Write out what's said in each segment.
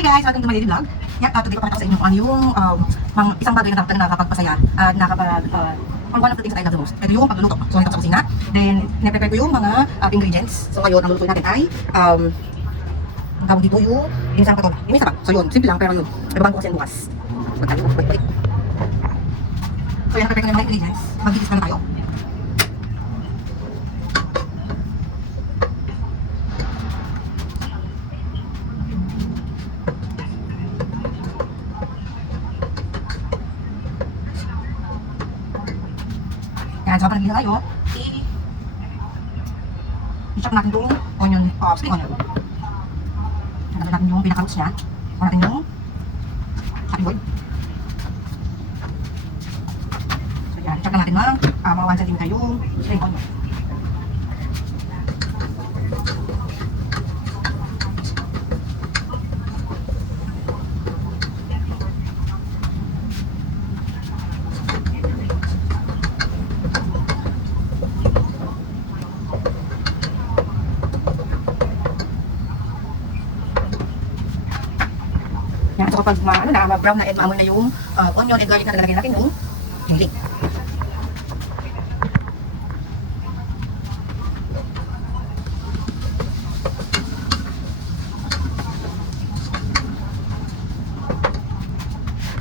Hi guys! Welcome to my daily vlog. Yan, today ko pakita ko sa inyo kung ano yung isang bagay na nakakapagpasaya at or one of the things that I love the most. Ito yung pagluluto. So, nandito sa kusina. Then, nire-prepare ko yung mga ingredients. So, ngayon, ang lulutuin natin ay ang tawag dito yung ginisang patola. Yung may sarap. So, yun. Simple lang, pero yun. Ibaban ko kasi yan bukas. Magkali. Balik. So, yan, prepare ko yung mga ingredients. Mag-gigis na tayo. Yan, so habang nagbila tayo, i-chop natin itong onion, spring onion. Nagagawin natin yung pinaka-roots niya. Kuha natin yung chopping board. So yan, i-chop lang natin ng mga 1 cm yung spring onion. Yan, so kapag ma-brown na and maamoy na yung onion and garlic na lalagyan natin yung hiling.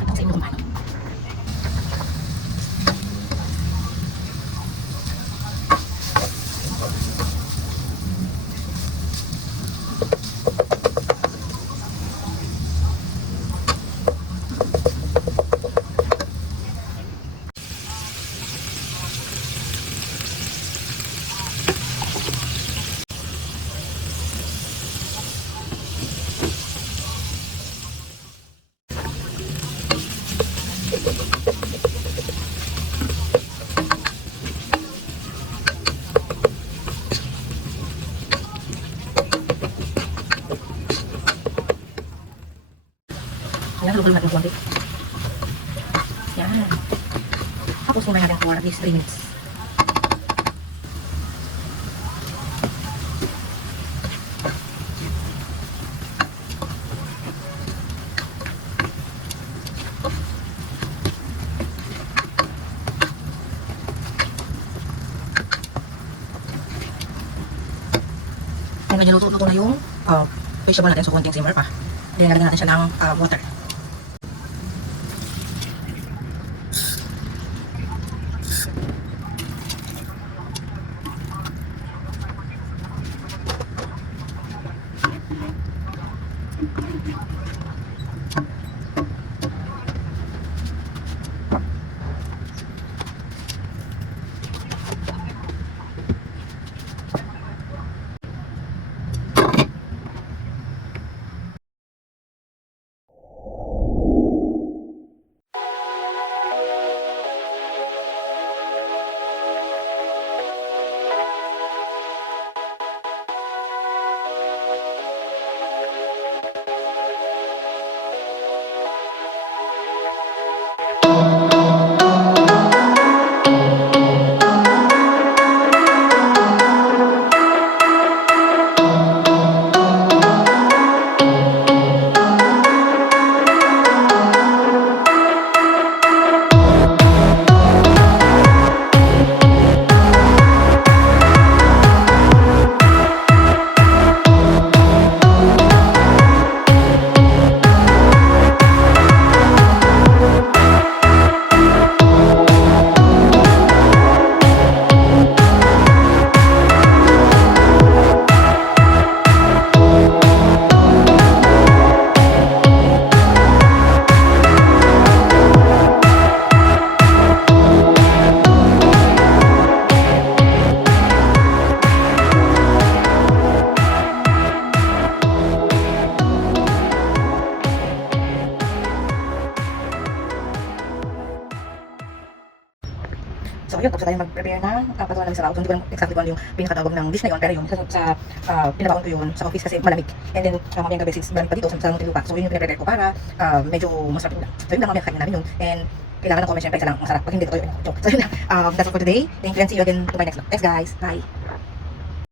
Ito sa inyo kung paano. Yan, luto natin konti. Yan. Tapos kumain natin for at least 3 minutes. Yan, medyo luto na yung vegetable natin. So, konting simmer pa. Then, nalagyan natin siya ng water. So yun, tapos tayo mag-prepare ng patuwa ng sabaw. So hindi ko lang exactly kung ano yung pinakatawag ng dish na yun, pero yun, pinabaon ko yun sa office kasi malamig. And then, mamayang gabi, since balik pa dito sa Muntinlupa. So yun yung pinapprepare ko para medyo masarap yun lang. So yun lang, mamaya kain namin yun. And kailangan ng comment, syempre, isa lang masarap. Pag hindi, totoo yun. So yun lang, that's all for today. Thank you and see you again to my next vlog. Thanks guys, bye!